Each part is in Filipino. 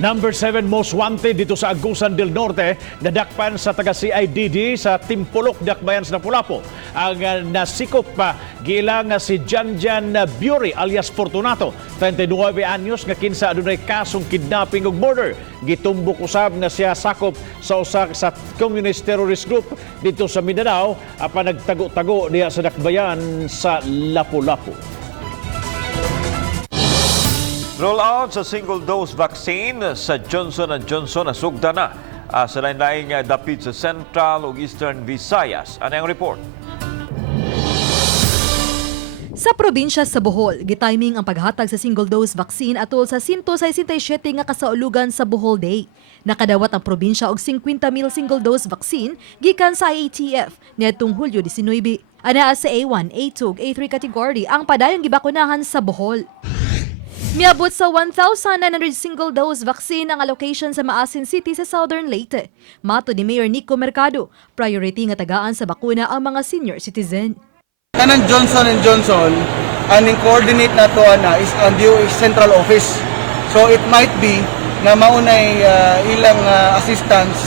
Number 7 most wanted dito sa Agusan del Norte, nadakpan sa taga-CIDD sa Timpulok, Dakbayan sa Lapu-Lapu. Ang nasikop pa gilang si Janjan Bury alias Fortunato, 39 anyos nga kinsa adunay kasong kidnapping ug murder. Gitumbok usab nga siya sakop sa usa sa communist terrorist group dito sa Mindanao apan nagtago-tago diha sa Dakbayan sa Lapu-Lapu. Rollout sa single-dose vaccine sa Johnson & Johnson nasugda na sa lain-laing dapit sa Central ug Eastern Visayas. Ano ang report? Sa probinsya sa Bohol, gitiming ang paghatag sa single-dose vaccine atol sa 167 nga kasaulugan sa Bohol Day. Nakadawat ang probinsya og 50,000 single-dose vaccine gikan sa IATF niadtong Hulyo 19. Anaa sa A1, A2 ug A3 category ang padayong gibakunahan sa Bohol. Miabot sa 1,900 single-dose vaccine ang allocation sa Maasin City sa Southern Leyte. Mato ni Mayor Nico Mercado, priority nga tagaan sa bakuna ang mga senior citizen. Kanang Johnson & Johnson, aning coordinate na to is ang DOH Central Office. So it might be na maunay ilang assistance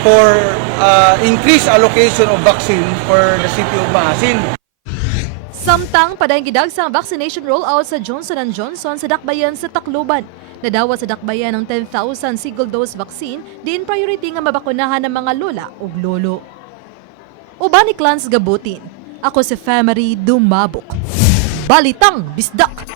for increased allocation of vaccine for the city of Maasin. Samtang padayong gidagsang vaccination rollout sa Johnson & Johnson sa Dakbayan sa Tacloban. Nadawat sa Dakbayan ng 10,000 single-dose vaccine, diin priority nga mabakunahan ng mga lola ug lolo. Uban ni Clans Gabutin, ako si Femery Dumabok. Balitang Bisdak!